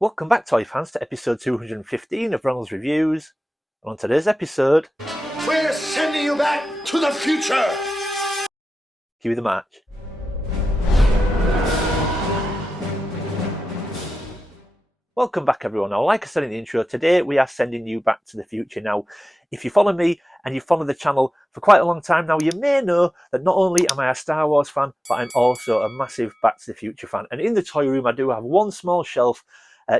Welcome back, toy fans, to episode 215 of Ronald's Reviews. And on today's episode, we're sending you back to the future! Cue the march. Welcome back, everyone. Now, like I said in the intro, today we are sending you back to the future. Now, if you follow me and you follow the channel for quite a long time now, you may know that not only am I a Star Wars fan, but I'm also a massive Back to the Future fan. And in the toy room, I do have one small shelf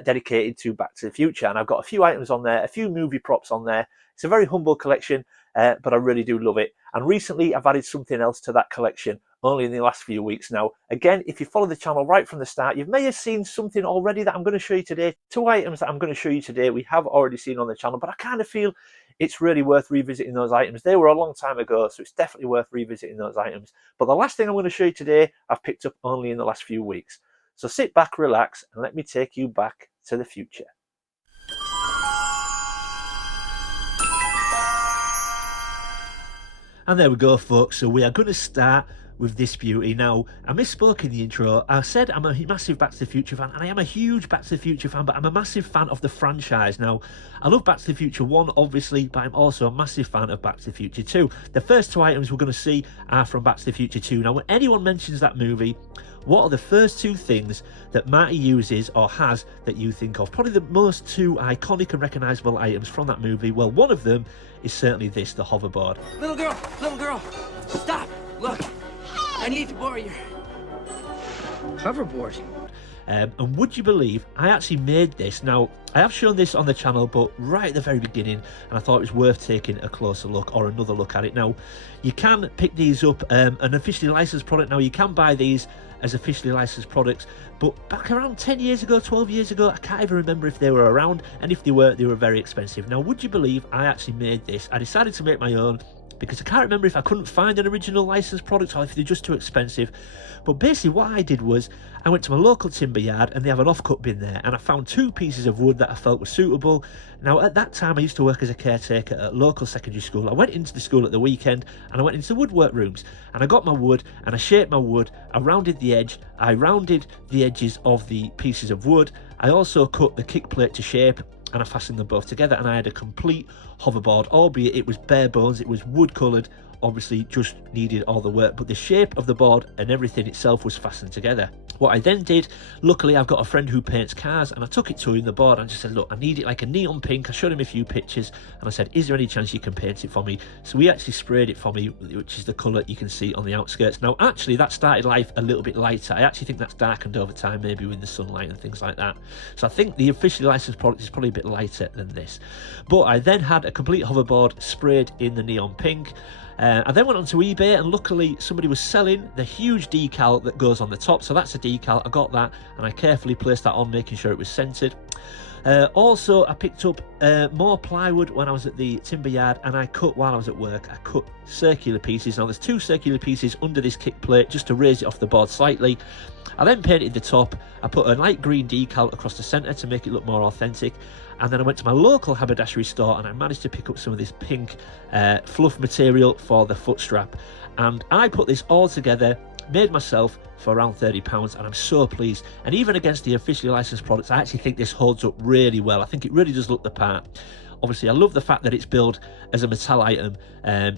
dedicated to Back to the Future, and I've got a few items on there, a few movie props on there. It's a very humble collection, but I really do love it. And recently I've added something else to that collection only in the last few weeks now. Again, if you follow the channel right from the start, you may have seen something already that I'm going to show you today. Two items that I'm going to show you today we have already seen on the channel, but I kind of feel it's really worth revisiting those items. They were a long time ago, so it's definitely worth revisiting those items. But the last thing I'm going to show you today, I've picked up only in the last few weeks. So sit back, relax, and let me take you back to the future. And there we go, folks. So we are going to start with this beauty. Now, I misspoke in the intro. I said I'm a massive Back to the Future fan, and I am a huge Back to the Future fan, but I'm a massive fan of the franchise. Now, I love Back to the Future 1, obviously, but I'm also a massive fan of Back to the Future 2. The first two items we're going to see are from Back to the Future 2. Now, when anyone mentions that movie, what are the first two things that Marty uses or has that you think of? Probably the most two iconic and recognisable items from that movie. Well, one of them is certainly this, the hoverboard. Little girl, stop, look. I need to borrow your hoverboard. And would you believe I actually made this? Now, I have shown this on the channel, but right at the very beginning, and I thought it was worth taking a closer look or another look at it. Now, you can pick these up, an officially licensed product. Now, you can buy these as officially licensed products, but back around 10 years ago, 12 years ago, I can't even remember if they were around, and if they were very expensive. Now, would you believe I actually made this? I decided to make my own, because I can't remember if I couldn't find an original licensed product or if they're just too expensive. But basically what I did was I went to my local timber yard, and they have an offcut bin there, and I found two pieces of wood that I felt were suitable. Now, at that time I used to work as a caretaker at a local secondary school. I went into the school at the weekend and I went into the woodwork rooms, and I got my wood and I shaped my wood. I rounded the edge, I rounded the edges of the pieces of wood. I also cut the kick plate to shape, and I fastened them both together, and I had a complete hoverboard, albeit it was bare bones, it was wood coloured, obviously just needed all the work, but the shape of the board and everything itself was fastened together. What I then did, luckily I've got a friend who paints cars, and I took it to him, the board, and just said, look, I need it like a neon pink. I showed him a few pictures, and I said, is there any chance you can paint it for me? So he actually sprayed it for me, which is the colour you can see on the outskirts. Now, actually, that started life a little bit lighter. I actually think that's darkened over time, maybe with the sunlight and things like that. So I think the officially licensed product is probably a bit lighter than this. But I then had a complete hoverboard sprayed in the neon pink. I then went onto eBay, and luckily somebody was selling the huge decal that goes on the top. So that's a decal. I got that, and I carefully placed that on, making sure it was centered. Also, I picked up more plywood when I was at the timber yard, and I cut, while I was at work, I cut circular pieces. Now, there's two circular pieces under this kick plate just to raise it off the board slightly. I then painted the top. I put a light green decal across the centre to make it look more authentic. And then I went to my local haberdashery store, and I managed to pick up some of this pink fluff material for the foot strap. And I put this all together, made myself for around £30, and I'm so pleased. And even against the officially licensed products, I actually think this holds up really well. I think it really does look the part. Obviously, I love the fact that it's billed as a metal item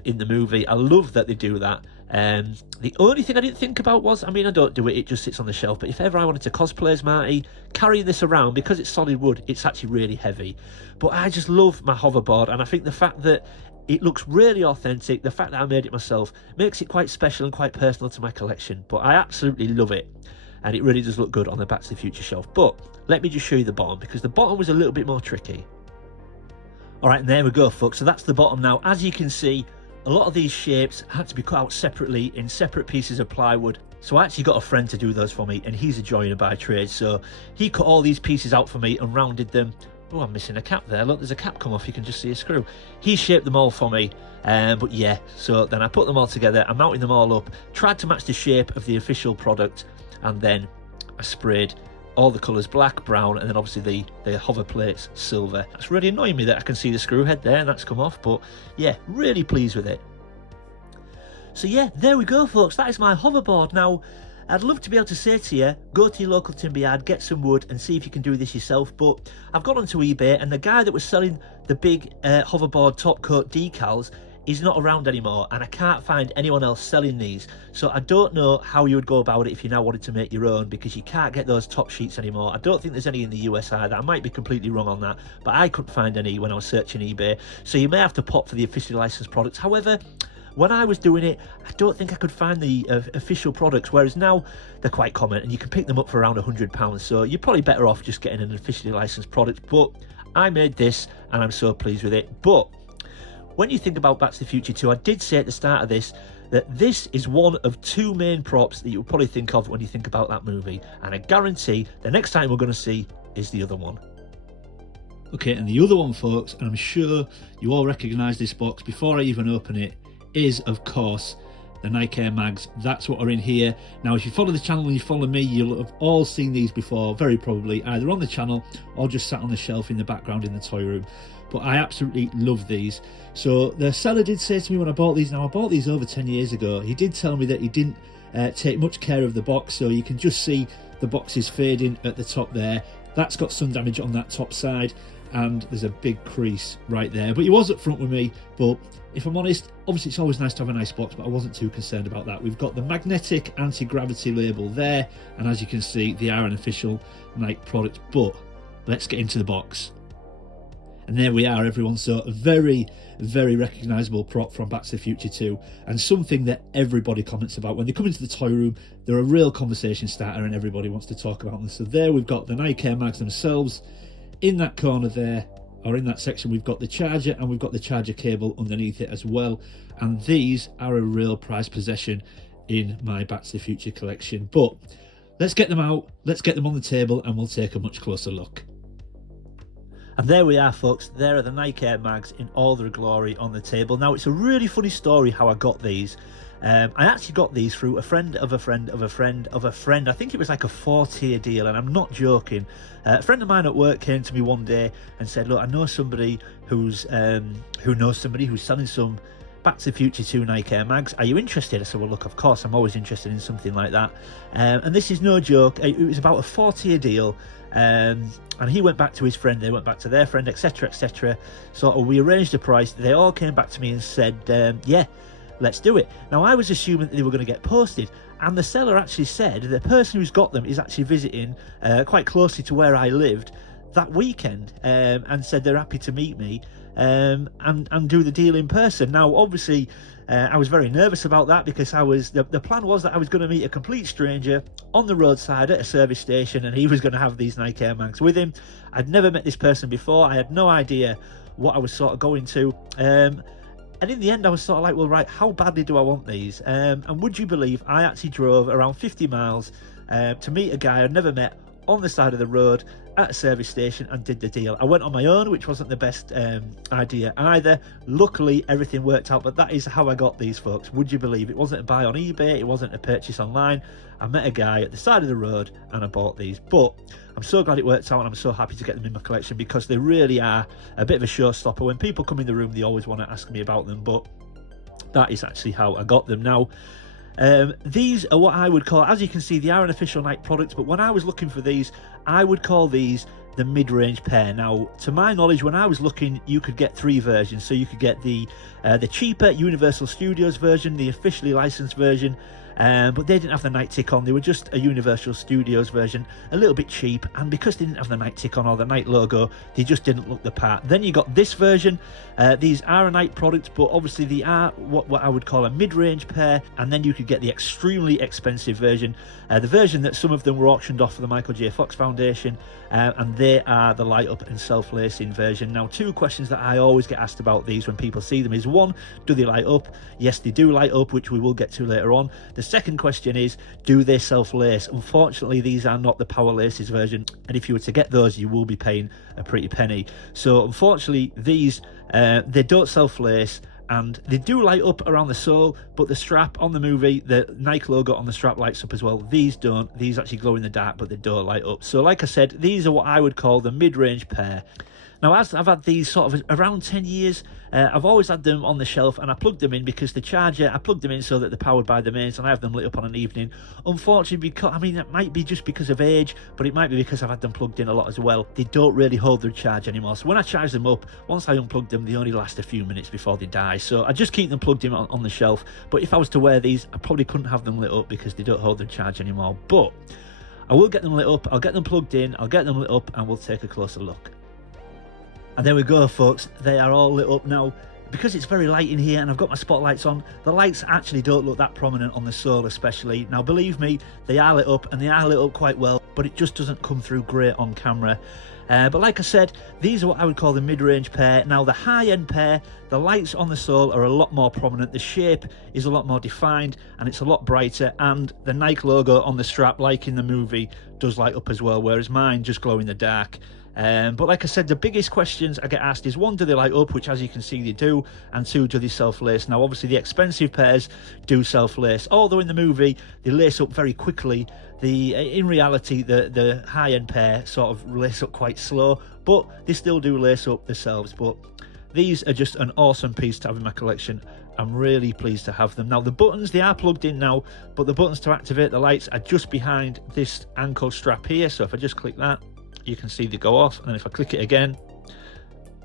in the movie. I love that they do that. The only thing I didn't think about was, I mean, I don't do it, it just sits on the shelf, but if ever I wanted to cosplay as Marty, carrying this around, because it's solid wood, it's actually really heavy. But I just love my hoverboard, and I think the fact that it looks really authentic, the fact that I made it myself, makes it quite special and quite personal to my collection. But I absolutely love it, and it really does look good on the Back to the Future shelf. But let me just show you the bottom, because the bottom was a little bit more tricky. Alright, and there we go, folks. So that's the bottom now. As you can see, a lot of these shapes had to be cut out separately in separate pieces of plywood. So I actually got a friend to do those for me, and he's a joiner by trade. So he cut all these pieces out for me and rounded them. Oh, I'm missing a cap there. Look, there's a cap come off. You can just see a screw. He shaped them all for me. But yeah, so then I put them all together. I mounted them all up, tried to match the shape of the official product, and then I sprayed all the colours black, brown, and then obviously the hover plates silver. That's really annoying me that I can see the screw head there and that's come off, but yeah, really pleased with it. So yeah, there we go, folks. That is my hoverboard. Now, I'd love to be able to say to you, go to your local timber yard, get some wood and see if you can do this yourself, but I've gone onto eBay and the guy that was selling the big hoverboard top coat decals is not around anymore, and I can't find anyone else selling these. So I don't know how you would go about it if you now wanted to make your own, because you can't get those top sheets anymore. I don't think there's any in the US either. I might be completely wrong on that, but I couldn't find any when I was searching eBay. So you may have to pop for the officially licensed products. However, when I was doing it, I don't think I could find the official products, whereas now they're quite common and you can pick them up for around £100. So you're probably better off just getting an officially licensed product. But I made this and I'm so pleased with it. But when you think about Back to the Future 2, I did say at the start of this that this is one of two main props that you'll probably think of when you think about that movie. And I guarantee the next time we're going to see is the other one. Okay, and the other one, folks, and I'm sure you all recognise this box before I even open it, is of course the Nike Air Mags. That's what are in here. Now if you follow the channel and you follow me, you'll have all seen these before, very probably either on the channel or just sat on the shelf in the background in the toy room. But I absolutely love these. So the seller did say to me when I bought these, now I bought these over 10 years ago, he did tell me that he didn't take much care of the box, so you can just see the box is fading at the top there. That's got sun damage on that top side and there's a big crease right there, but he was up front with me. But if I'm honest, obviously it's always nice to have a nice box, but I wasn't too concerned about that. We've got the magnetic anti-gravity label there, and as you can see, they are an official Nike product. But let's get into the box. And there we are, everyone. So a very, very recognisable prop from Back to the Future 2, and something that everybody comments about. When they come into the toy room, they're a real conversation starter and everybody wants to talk about them. So there we've got the Nike Air Mags themselves. In that corner there, or in that section, we've got the charger, and we've got the charger cable underneath it as well. And these are a real prized possession in my Back to the Future collection. But let's get them out, let's get them on the table, and we'll take a much closer look. And there we are, folks. There are the Nike Air Mags in all their glory on the table. Now, it's a really funny story how I got these. I actually got these through a friend of a friend of a friend of a friend. I think it was like a 4-tier deal, and I'm not joking. A friend of mine at work came to me one day and said, look, I know somebody who knows somebody who's selling some Back to the Future 2 Nike Air Mags. Are you interested? I said, well, look, of course, I'm always interested in something like that. And this is no joke. It was about a 4-tier deal. And he went back to his friend, they went back to their friend, etc, etc. So we arranged a price. They all came back to me and said, yeah, let's do it. Now, I was assuming that they were going to get posted, and the seller actually said the person who's got them is actually visiting quite closely to where I lived that weekend, and said they're happy to meet me and do the deal in person. Now, obviously, I was very nervous about that, because the plan was that I was going to meet a complete stranger on the roadside at a service station, and he was going to have these Nike Air Mags with him. I'd never met this person before. I had no idea what I was sort of going to. And in the end, I was sort of like, well, right, how badly do I want these? And would you believe I actually drove around 50 miles to meet a guy I'd never met on the side of the road at a service station and did the deal. I went on my own, which wasn't the best idea either. Luckily, everything worked out, but that is how I got these, folks. Would you believe it wasn't a buy on eBay, it wasn't a purchase online. I met a guy at the side of the road and I bought these. But I'm so glad it worked out, and I'm so happy to get them in my collection, because they really are a bit of a showstopper. When people come in the room, they always want to ask me about them, but that is actually how I got them. Now, these are what I would call, as you can see, they are an official Nike product, but when I was looking for these, I would call these the mid-range pair. Now, to my knowledge, when I was looking, you could get 3 versions. So you could get the cheaper Universal Studios version, the officially licensed version, but they didn't have the Nike tick on. They were just a Universal Studios version, a little bit cheap, and because they didn't have the Nike tick on or the Nike logo, they just didn't look the part. Then you got this version. These are a Nike product, but obviously they are what I would call a mid-range pair, and then you could get the extremely expensive version, the version that some of them were auctioned off for the Michael J. Fox Foundation, and they are the light-up and self-lacing version. Now, 2 questions that I always get asked about these when people see them is, 1, do they light up? Yes, they do light up, which we will get to later on. The second question is, do they self-lace? Unfortunately, these are not the power laces version, and if you were to get those, you will be paying a pretty penny. So unfortunately, these they don't self-lace, and they do light up around the sole, but the strap on the movie, the Nike logo on the strap lights up as well. These don't. These actually glow in the dark, but they don't light up. So like I said, these are what I would call the mid-range pair. Now, as I've had these sort of around 10 years, I've always had them on the shelf, and I plugged them in because the charger, I plugged them in so that they're powered by the mains, and I have them lit up on an evening. Unfortunately, because, I mean, it might be just because of age, but it might be because I've had them plugged in a lot as well. They don't really hold their charge anymore. So when I charge them up, once I unplug them, they only last a few minutes before they die. So I just keep them plugged in on the shelf. But if I was to wear these, I probably couldn't have them lit up because they don't hold their charge anymore. But I will get them lit up, I'll get them plugged in, I'll get them lit up, and we'll take a closer look. And there we go, folks, they are all lit up now. Because it's very light in here and I've got my spotlights on, the lights actually don't look that prominent on the sole especially. Now believe me, they are lit up and they are lit up quite well, but it just doesn't come through great on camera. But like I said, these are what I would call the mid-range pair. Now the high-end pair, the lights on the sole are a lot more prominent, the shape is a lot more defined and it's a lot brighter, and the Nike logo on the strap, like in the movie, does light up as well, whereas mine just glow in the dark. But like I said, the biggest questions I get asked is, one, do they light up, which as you can see they do, and two, do they self-lace? Now obviously the expensive pairs do self-lace, although in the movie they lace up very quickly. In reality the high-end pair sort of lace up quite slow, but they still do lace up themselves. But these are just an awesome piece to have in my collection. I'm really pleased to have them. Now the buttons, they are plugged in now, but the buttons to activate the lights are just behind this ankle strap here. So if I just click that, you can see they go off, and if I click it again,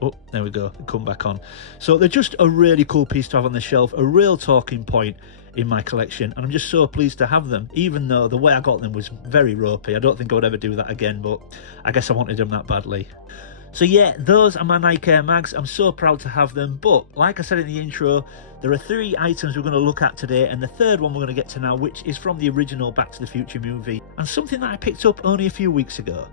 oh, there we go, they come back on. So they're just a really cool piece to have on the shelf, a real talking point in my collection, and I'm just so pleased to have them, even though the way I got them was very ropey. I don't think I would ever do that again, but I guess I wanted them that badly. So yeah, those are my Nike Air Mags. I'm so proud to have them, but like I said in the intro, there are 3 items we're going to look at today, and the third one we're going to get to now, which is from the original Back to the Future movie, and something that I picked up only a few weeks ago.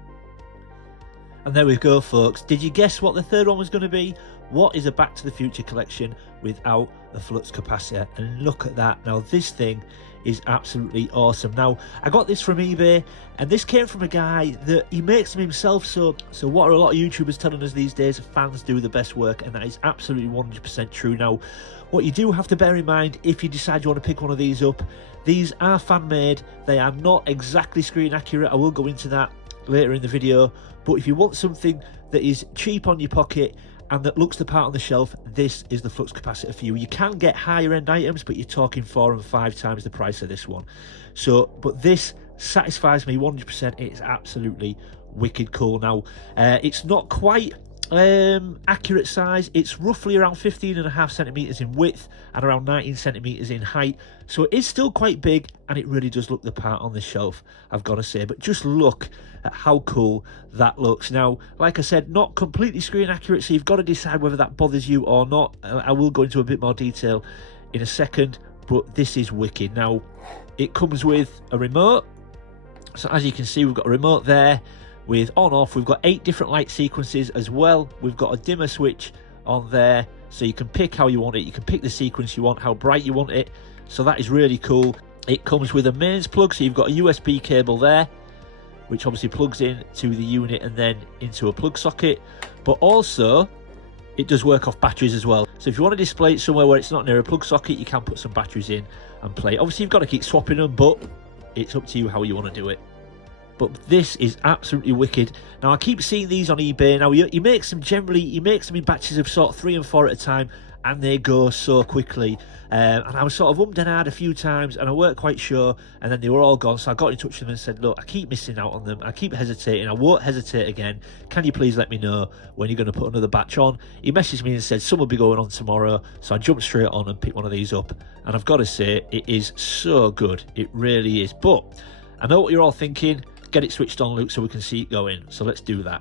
And there we go, folks. Did you guess what the third one was going to be? What is a Back to the Future collection without a flux capacitor? And look at that. Now, this thing is absolutely awesome. Now, I got this from eBay, and this came from a guy that he makes them himself. So what are a lot of YouTubers telling us these days? Fans do the best work, and that is absolutely 100% true. Now, what you do have to bear in mind if you decide you want to pick one of these up, these are fan-made. They are not exactly screen accurate. I will go into that later in the video, but if you want something that is cheap on your pocket and that looks the part on the shelf, this is the flux capacitor for you. You can get higher end items, but you're talking 4 and 5 times the price of this one. So, but this satisfies me 100%. It's absolutely wicked cool. Now, it's not quite accurate size. It's roughly around 15.5 centimeters in width and around 19 centimeters in height, so it is still quite big, and it really does look the part on the shelf, I've got to say. But just look at how cool that looks. Now, like I said, not completely screen accurate, so you've got to decide whether that bothers you or not. I will go into a bit more detail in a second, but this is wicked. Now, it comes with a remote, so as you can see, we've got a remote there with on off. We've got 8 different light sequences as well. We've got a dimmer switch on there, so you can pick how you want it. You can pick the sequence you want, how bright you want it, so that is really cool. It comes with a mains plug, so you've got a USB cable there, which obviously plugs in to the unit and then into a plug socket, but also it does work off batteries as well. So if you want to display it somewhere where it's not near a plug socket, you can put some batteries in and play. Obviously you've got to keep swapping them, but it's up to you how you want to do it. But this is absolutely wicked. Now, I keep seeing these on eBay. Now, he makes them in batches of sort of 3 and 4 at a time, and they go so quickly. And I was sort of ummed and ahed a few times, and I weren't quite sure, and then they were all gone. So I got in touch with them and said, look, I keep missing out on them. I keep hesitating. I won't hesitate again. Can you please let me know when you're going to put another batch on? He messaged me and said some will be going on tomorrow. So I jumped straight on and picked one of these up. And I've got to say, it is so good. It really is. But I know what you're all thinking. Get it switched on, Luke, so we can see it going. So let's do that.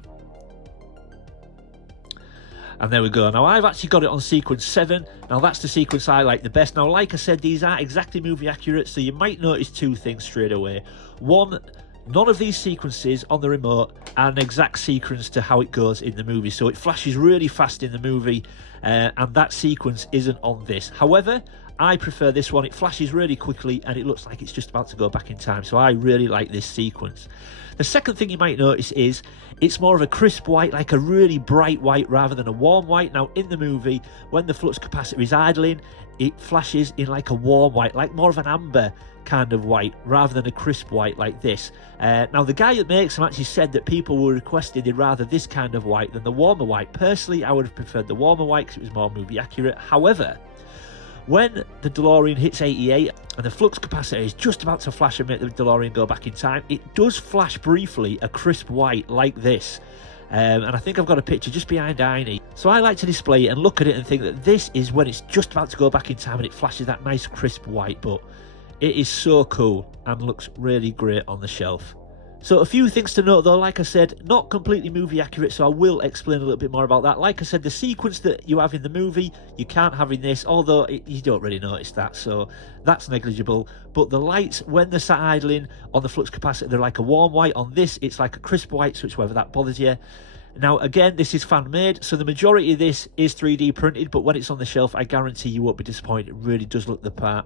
And there we go. Now, I've actually got it on sequence 7. Now, that's the sequence I like the best. Now, like I said, these aren't exactly movie accurate, so you might notice 2 things straight away. One, none of these sequences on the remote are an exact sequence to how it goes in the movie. So it flashes really fast in the movie, and that sequence isn't on this. However, I prefer this one. It flashes really quickly and it looks like it's just about to go back in time. So I really like this sequence. The second thing you might notice is it's more of a crisp white, like a really bright white rather than a warm white. Now in the movie, when the flux capacitor is idling, it flashes in like a warm white, like more of an amber kind of white rather than a crisp white like this. Now the guy that makes them actually said that people were requesting they'd rather this kind of white than the warmer white. Personally, I would have preferred the warmer white because it was more movie accurate. However, when the DeLorean hits 88 and the flux capacitor is just about to flash and make the DeLorean go back in time, it does flash briefly a crisp white like this. And I think I've got a picture just behind Einie. So I like to display it and look at it and think that this is when it's just about to go back in time and it flashes that nice crisp white. But it is so cool and looks really great on the shelf. So a few things to note though, like I said, not completely movie accurate, so I will explain a little bit more about that. Like I said, the sequence that you have in the movie, you can't have in this, although you don't really notice that, so that's negligible. But the lights, when they're sat idling on the flux capacitor, they're like a warm white. On this, it's like a crisp white, so it's whether that bothers you. Now again, this is fan made, so the majority of this is 3D printed, but when it's on the shelf, I guarantee you won't be disappointed. It really does look the part.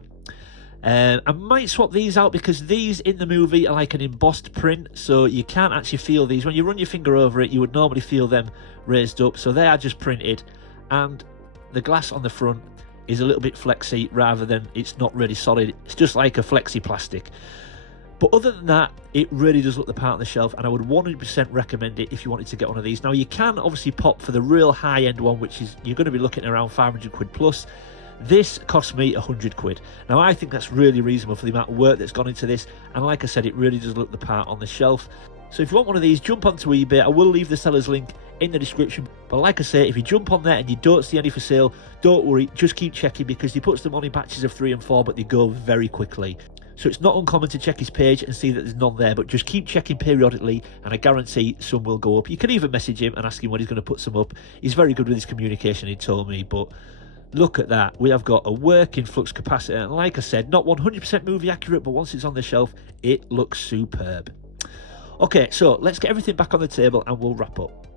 I might swap these out because these in the movie are like an embossed print, so you can't actually feel these. When you run your finger over it, you would normally feel them raised up, so they are just printed, and the glass on the front is a little bit flexy rather than it's not really solid. It's just like a flexi plastic. But other than that, it really does look the part on the shelf, and I would 100% recommend it if you wanted to get one of these. Now you can obviously pop for the real high-end one, which is you're going to be looking around 500 quid plus. This cost me 100 quid. Now I think that's really reasonable for the amount of work that's gone into this, and like I said, it really does look the part on the shelf. So if you want one of these, jump onto eBay. I will leave the seller's link in the description, but like I say, if you jump on there and you don't see any for sale, don't worry, just keep checking, because he puts them on in batches of 3 and 4, but they go very quickly. So it's not uncommon to check his page and see that there's none there, but just keep checking periodically and I guarantee some will go up. You can even message him and ask him when he's going to put some up. He's very good with his communication, he told me. But look at that, we have got a working flux capacitor, and like I said, not 100% movie accurate, but once it's on the shelf, it looks superb. Okay, so let's get everything back on the table and we'll wrap up.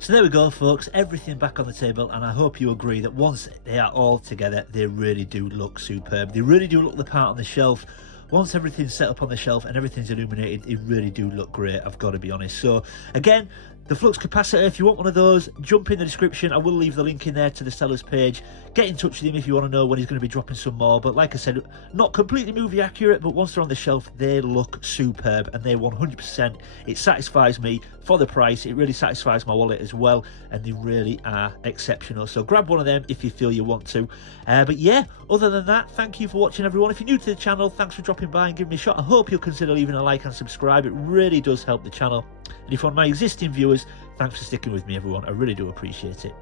So there we go folks, everything back on the table, and I hope you agree that once they are all together, they really do look superb. They really do look the part on the shelf. Once everything's set up on the shelf and everything's illuminated, they really do look great, I've got to be honest. So again, the flux capacitor, if you want one of those, jump in the description. I will leave the link in there to the seller's page. Get in touch with him if you want to know when he's going to be dropping some more. But like I said, not completely movie accurate, but once they're on the shelf, they look superb, and they 100%, it satisfies me for the price. It really satisfies my wallet as well, and they really are exceptional. So grab one of them if you feel you want to. But yeah, other than that, thank you for watching everyone. If you're new to the channel, thanks for dropping by and giving me a shot. I hope you'll consider leaving a like and subscribe. It really does help the channel. And if you're my existing viewers, thanks for sticking with me everyone, I really do appreciate it.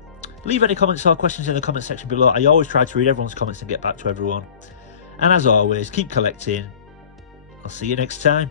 Leave any comments or questions in the comment section below. I always try to read everyone's comments and get back to everyone. And as always, keep collecting. I'll see you next time.